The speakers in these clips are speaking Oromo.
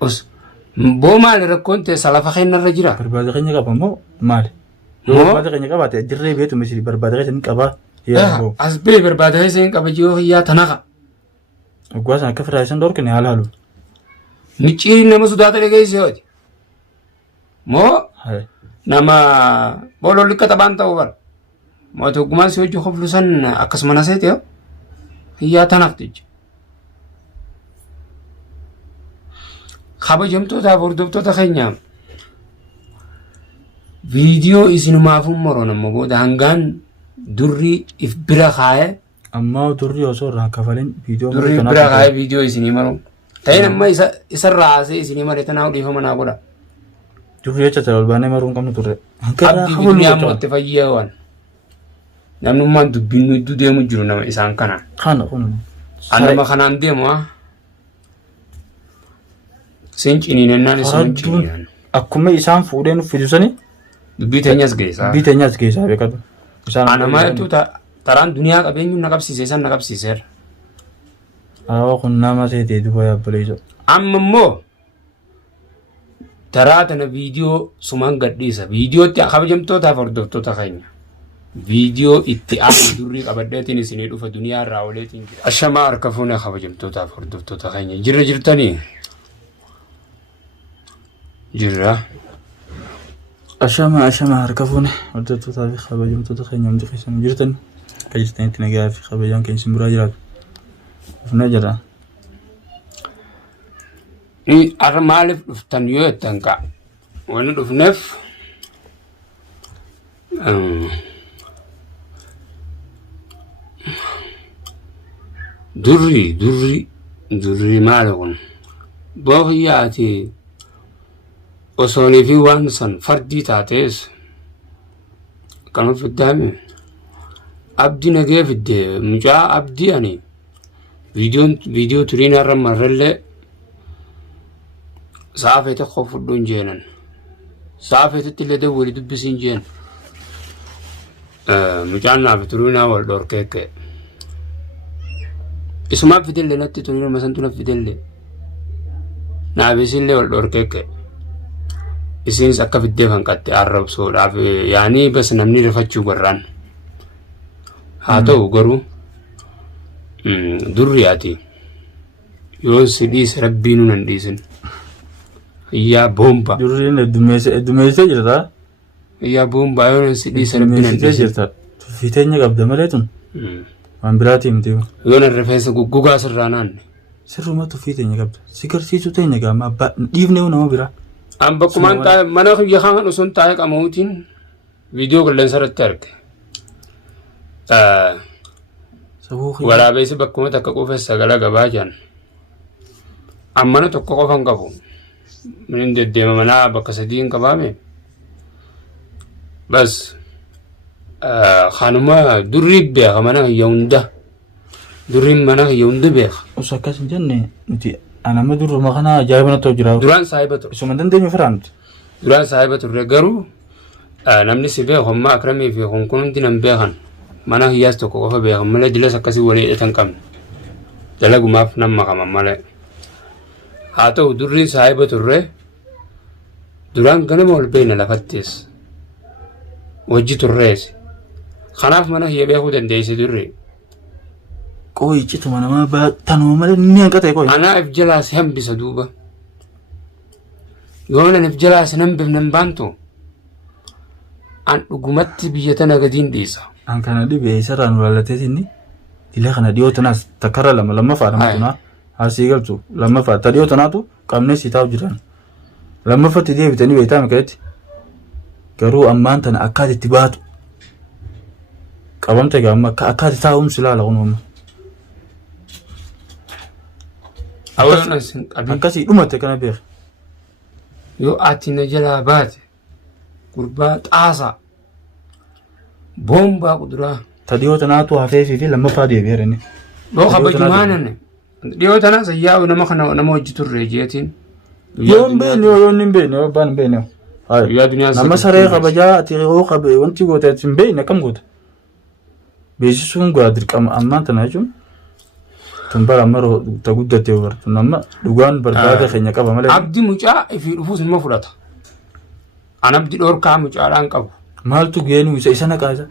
Os boo maali rakkoon teessa lafa keenya irra jira. Barbaada keenya qaba moo maali? Barbaada keenya qabaate dirree beetu misiri barbaada keenya qaba. As bee barbaada keenya qaba jiru hiyyaa tanaka. Ogwaasan akka firaayisan dhorkine haala halu. Micciiri nama sodaata dhageessee hooti. Moo nama boololli katabaan ta'uu bara. Mootii ogummaan si hojii qoflu san akkasuma naseeti yoo hiyyaa tanafti jechuudha. Kabajamtootaaf hordoftoota keenyaaf viidiyoo isinumaafuu moroon ammoo booda hangaan durri if bira kaa'ee amma durri osoo irraa kafalin viidiyoo durri bira kaa'ee viidiyoo isinii maruun ta'in amma isarraa haasee isinii maree tanaa dhiifama naa godha. Durri jecha ta'e olbaanee maruun qabnu turre. Abdii biyya ammoo itti fayyee waan namnummaan dubbiin iddoo deemu jiru nama isaan kana. Kana kun anama kanaan deemu haa. Senciniin ennaan isa senciniin. Akkuma isaan fuudheen fidusanii dubbii teenyas geessaa. Dubbii teenyas geessaa beekatu. Anama hedduu taraan duniyaa qabeenyuun na qabsiise isaan na qabsiiseera. Kun nama seetee duuba yaabbalee amma immoo taraa tana viidiyoo sumaan gadhiisa. Viidiyootti kabajamtootaaf hordoftoota keenya. Viidiyoo itti aanu durrii qabadheetiin isinii dhufa duniyaa irraa ooleetiin jira. Ashamaa harka fuunee kabajamtootaaf hordoftoota keenya jirtanii. Jirra. Ashama harka fuunee hordoftoota fi kabajamtoota keenya hundi keessan jirtan akka jirtanitti nagaa fi kabajaan keenya isin biraa jiraatu. Dhufnee jira. Arra maaliif dhuftan yoo jettan kaa wanni dhufneef durri maali kun boohiyyaa ati osoonii fi waan san fardii taatees akkama fiddaame abdii nagee fidde mucaa abdii ani viidiyoo turiin har'a marrallee sa'a feete qof fudhuun jeenan sa'a feetetti illee dawwali dubbisiin jeen mucaan naaf turiinaa wal dhorkeekke isumaan fidelle natti turiin masantu na fidelle naabisillee wal dhorkeekke isinis akka fiddee fanqatte arrabsoodhaaf yaanii bas namni rifachuu garraan haa ta'u garuu durri ati yoo si dhiise rabbiinuu nan dhiisin iyyaa boomba durriin heddumeessee jirta iyyaa boomba yoo si dhiise rabbiin nan dhiisin fiiteenya qabda malee tun waan biraati himti yoo nan rifeensa guggugaa sirraa naanne sirrumatu fiiteenya qabda si garsiisuu teenya gaama dhiifnee nama biraa an bakkumaan taa'e mana kiyya kan osoo taa'e qamuutiin viidiyoo qilleensa irratti arge waraabessi bakkuma takka quufes sagala gabaa jiran ammana tokko qofan qabu min deddeema manaa bakka sadiin qabaame bas kanuma durri beeka mana kiyya hunda durriin mana kiyya hunda beeka osoo akkas hin jenne nuti anama durruma kana ajaa'iba na ta'u jira duraan saahiba ture isuma dandeenyu firaanti duraan saahiba ture garuu namni si beeku amma akramii fi kunkunuunti nan beekan mana hiyyaas tokko qofa beekan malee dilas akkasii walii hidhatan qabne dalagumaaf nan makaman malee haa ta'u durri saahiba turre duraan ganama ol beekna lafattis wajji turrees kanaaf mana hiyya beekuu dandeesse durri qoy cituma nama tanuma malee ni hanqate qoy ana if jalaas hambisa duuba yoo nan if jalaas nan baantu an dhugumatti biyya tana gadiin dhiisa an kana dhibee isarraa nu laallateetinni dilee kana dhiyoo tanaas takkarra lammaffaa namatuna haasii galtu lammaffaa ta dhiyoo tanaatu qabnee si taa'u jiran lammaffatti deebitanii beektaa mikeetti garuu ammaan tana akkaati itti baatu qabamte gaamma akkaati taa'umsi laala kunuma akkasii dhumate kana beek yoo ati na jalaa baate gurbaa xaasa bombaa kuduraa ta dhiyoo tanaatu hafeefii fi lammaffaa deebi'eerani yoo kabajumaanan dhiyoo tanaa sayyaa'u nama hojii turre jeetiin yoo hin beekne yoo hin beekne yoo abbaan hin beekne nama saree kabajaa ati yoo qabe wanti goote ati hin beekne akkam goota beeksisuun gaa dirqama ammaan tana jechuun Tumbara maro taguddate wartu nama dhugaan barbaada keenya qaba malee. Abdi mucaa fi dhufuus immoo fudhata. An abdi dhorkaa mucaadhaan qabu. Maaltu geenu isa naqaasa?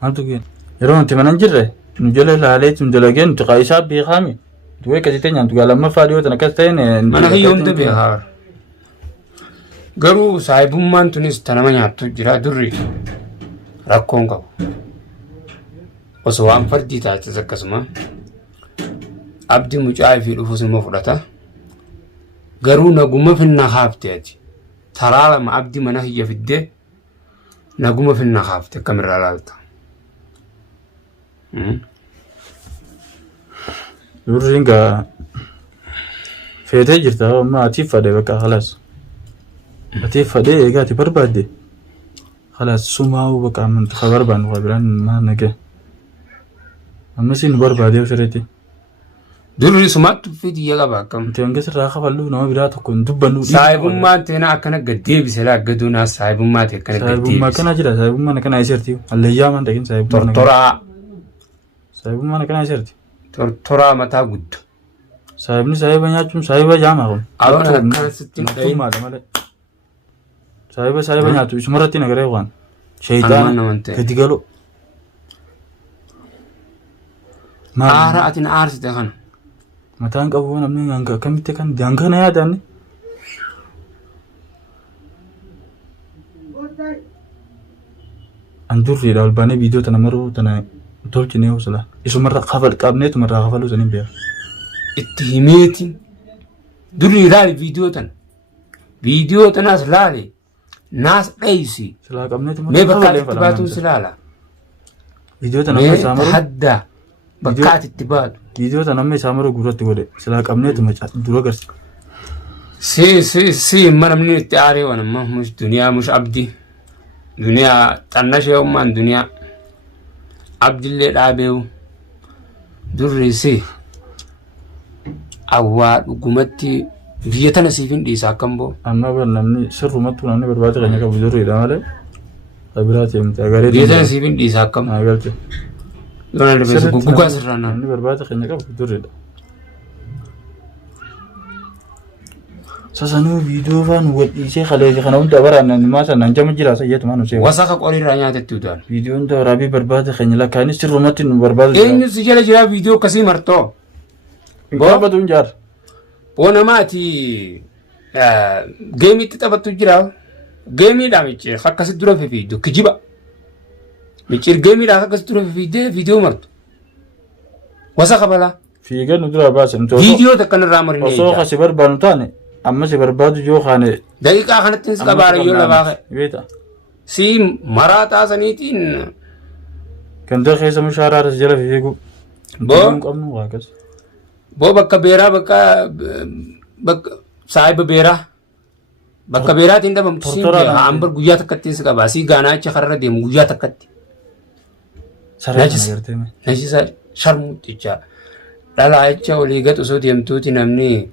Maaltu geenu? Yeroo nuti mana hin jirre nu jala laalee tun dalagee nuti qaayisaa beekaami. Duwwee akkasitti nyaantu lammaffaa dhiyootan akkas ta'een. Mana hiyyoomte beekaa. Garuu saahibummaan tunis tanama nyaattu jira durri rakkoon qabu. Osoo waan fardii taates akkasuma abdi mucaa fi dhufuus immoo fudhata. Garuu naguma finna haafte ati. Taraa lama abdi mana hiyya fiddee naguma finna haafte akkamirraa laalta. Durriin gaa feetee jirta amma atiif fadhe bakka khalaas. Atiif fadhe egaa ati barbaadde khalaas sumaa'uu bakka amantu barbaannu biraan maan nagee. Amma siin barbaadee ofirratti. Durri sumaatti fidiyya qaba akkam. Nuti hanga sirraa kafallu nama biraa tokko hin dubbannu. Saahibummaan teena akkana gaddeebise laaggaduunaa saahibummaa ta'e akkana gaddeebise. Saahibummaa kana jira saahibummaan akkana isirti. Allayyaa maan ta'in saahibummaa. Tortoraa. Saahibummaan akkana isirti. Tortoraa mataa guddu. Saahibni saahiba nyaachuun saahiba jaamaa kun. Aboon akkana sitti dhayin. Saahiba nyaatu isumarratti nagaree waan. Shayitaana gadi galoo. Aara atin aarsite kana. Mataan qabu namni hanga akkamitti kan hangana yaadanne. An durriidha olbaanee viidiyoo tana maruu tana tolchinee usula. Isumarra qabneetu marraa kafaluu saniin beeka. Itti himeetiin durri ilaali viidiyoo tana. Viidiyoo tanaas laali. Naas dheeysi. Silaa qabneetu mee bakka itti baatuun silaala. Viidiyoo tana amma isaa maruu. Haddaa bakka itti baatu. Viidiyoo tana amma isaa maruu gurratti godhe. Silaa qabneetu dura garsi. Si mana mni itti aaree waan amma mush duniyaa mush abdi. Duniyaa xannashee ummaan duniyaa. Abdillee dhaabeewu. Durri si. Awwaa dhugumatti biyya tana siif hin dhiisa akkam boo. Amma bar namni sirrumattuu namni barbaade keenya qabu durriidha malee. Biraati himte agaree. Biyya tana siif hin dhiisa akkam. Agartee. Loona dhufeessu guggugaa sirraa naan. Namni barbaade keenya qabu durriidha. Sasanuu viidiyoo faan wadhiisee kaleefi kana hunda baraannan maasa nan jama jira sayyeetuma nu seewa. Wasaqa qoriirraa nyaatetti udaan. Viidiyoon waraabbii barbaade keenya lakkaanis sirrumatti nu barbaade. Eenyu si jala jira viidiyoo akkasii martoo. Gaafatu hin jaar. Boonamaati geemiitti taphattu jira. Geemiidhaa micciir akkasii dura fiidu kijiba. Micciir geemiidhaa akkasii dura fiidee viidiyoo martu. Wasaqa balaa. Fiigan nu dura baasan. Viidiyoo takkanirraa marinee. Osoo kasi barbaanu taane. Amma si barbaadu yoo kaane. Daqiiqaa kanatti si qabaara yoo lafaa ka'e. Beeta. Si maraa taasaniitiin. Ganda keessa mushaaraa as jala fiigu. Boo. Qabnu waa akkas. Boo bakka beeraa bakka saahiba beeraa. Bakka beeraatiin dhabamtu siin hambar guyyaa takkattiin si qabaa. Si gaanaacha karra deemu guyyaa takkatti. Najisa sharmuutichaa. Dhalaa jecha olii gad osoo deemtuuti namni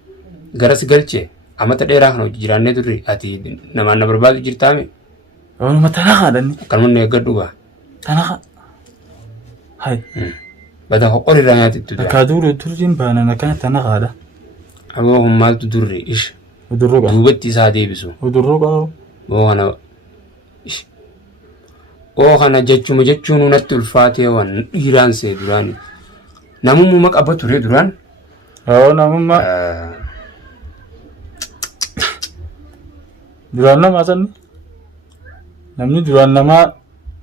garas galchee. Amata dheeraa kana hojii jiraannee turre ati namaan na barbaadu jirtaame. Waanuma tanakaa dhanni. Akkanumaan eeggadhu gaa. Tanakaa. Hai. Bada hoqqorirraa nyaatettu dha. Akka durriin baanan akkana tanakaadha. Aboo kun maaltu durri ish. Udurroo qaba. Duubatti isaa deebisu. Udurroo qaba. Boo kana ish. Oo kana jechuun natti ulfaatee waan dhiiraan see duraan. Namummaa qaba ture duraan. Oo namummaa. Duraan nama sanni. Namni duraan namaa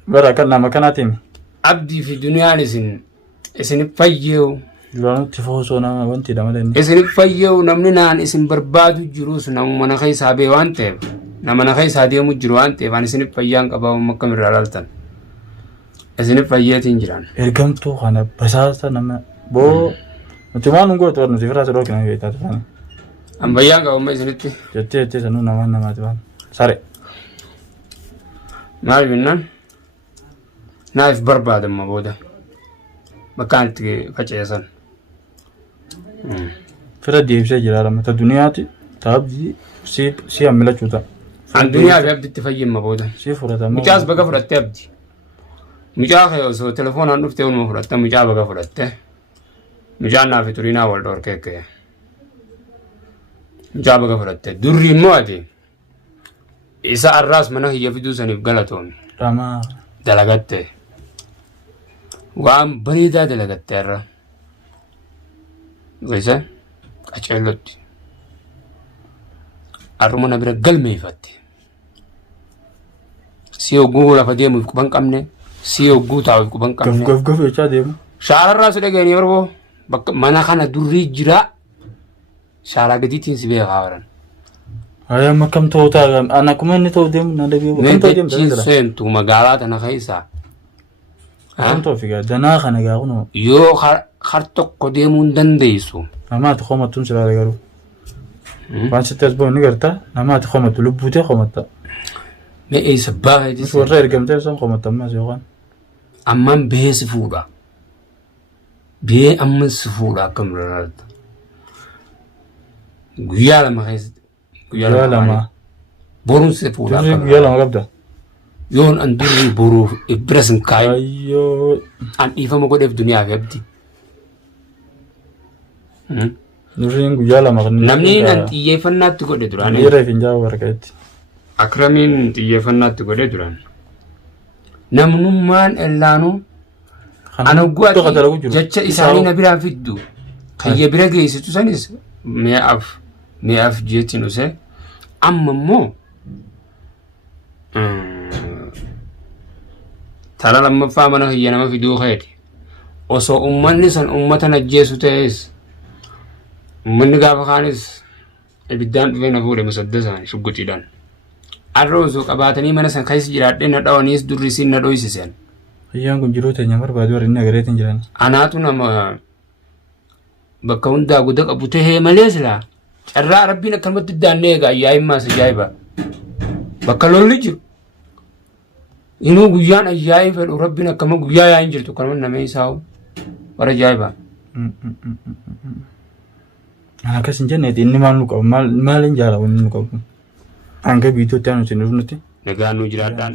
bara kan nama kanaatiin. Abdii fi duniyaan isin fayyeewu. Duraanutti foosoo nama wanti dhamale inni. Isin fayyeewu namni naan isin barbaadu jirus nama mana keessaa bee waan ta'eef nama mana keessaa deemu jiru waan ta'eef ani isin fayyaan qabaa akka mirraa laaltan. Isin fayyeetiin jiran. Ergamtuu kana basaasa nama boo nuti waan nu gootu nuti firaa sadoo kennan beektaa turani. Ambayyaan qabamma isinitti. Jettee sanuu namaati waan. Sare. Maal binnaan? Naaf barbaadamma booda. Bakkaan itti faceessan. Fira deebisee jira lammata duniyaati taabdii si hammilachuu ta'a. An duniyaa fi abditti fayyimma booda. Si fudhatama. Mucaas baga fudhattee abdi. Mucaa kee osoo telefoonaan dhuftee waanuma fudhatte mucaa baga fudhatte. Mucaan fi turinaa wal dhorkee mucaa baga fudhatte durri immoo ati isa arraas mana hiyya fiduu saniif galatoon Rama. dalagatte waan bareedaa dalagatte irra isa qaceellotti arruma na bira galmeeffatte si hogguu lafa deemuuf quban qabne si hogguu taa'uuf quban qabne Gaf jechaa deemu. shaararraa si dhageenye barboo bakka mana kana durrii jira shaaraa gadiitiin si beekaa waran Ay amma kam ta'uu ta'a ana kuma inni ta'uu deemu na deemu. Kam ta'uu deemu meeqachiin seentu magaalaa tana keessaa Kam ta'uu figaa danaa kana gaa kunoo. yoo har tokko deemuu hin dandeessu Namaati qomattuun silaa garuu. Waan sitti as ba'u ni gartaa namaati qomattu lubbuutee qomatta. mee eessa baay'ee Warra ergamtee san qomatta ammas yookaan. amman bihee si fuudha bihee amman si fuudha akkam lalaata guyyaa lama keessatti Guyyaa lama. boruun si fuudha Turrii akkam guyyaa lama qabda. yoon an durrii boruuf bira sin kaayu Ayyoo. an dhiifama godheef duniyaa fi abdi Turriin guyyaa lama kan namni an xiyyeeffannaatti godhe duraan Dhiira fi hinjaa warqeetti. akramiin xiyyeeffannaatti godhe duraan namnummaan ellaanuu ana gwaati jecha isaanii na biraan fiddu kayya bira geessitu sanis mi'aaf jeetiin use amma immoo tara lammaffaa mana kiyya nama fiduu keeti osoo ummanni san ummata najjeessu ta'es ummanni gaafa kaanis ibiddaan dhufee na fuudhe musadda isaanii shugguxiidhaan arra osoo qabaatanii mana san keessa jiraadhee na dhawaniis durrisiin na dhoysisen Ayyaan kun jiruu teenya barbaadu warri inni agareetiin jiran. anaatu nama bakka hundaa guda qabu tahee malee silaa carraa rabbiin akkanumatti daannee egaa ayyaa'immaas ajaa'iba bakka lolli jiru inuu guyyaan ayyaa'ii fedhu rabbiin akkama guyyaa yaa'iin jirtu kanuma namee isaa'u warra ajaa'iba Ana akkas hin jenneeti inni maal nu qabu maal hin jaalamu inni nu qabu. Hanga biituutti aanu isin dhufnutti. nagaan nu jiraadhaan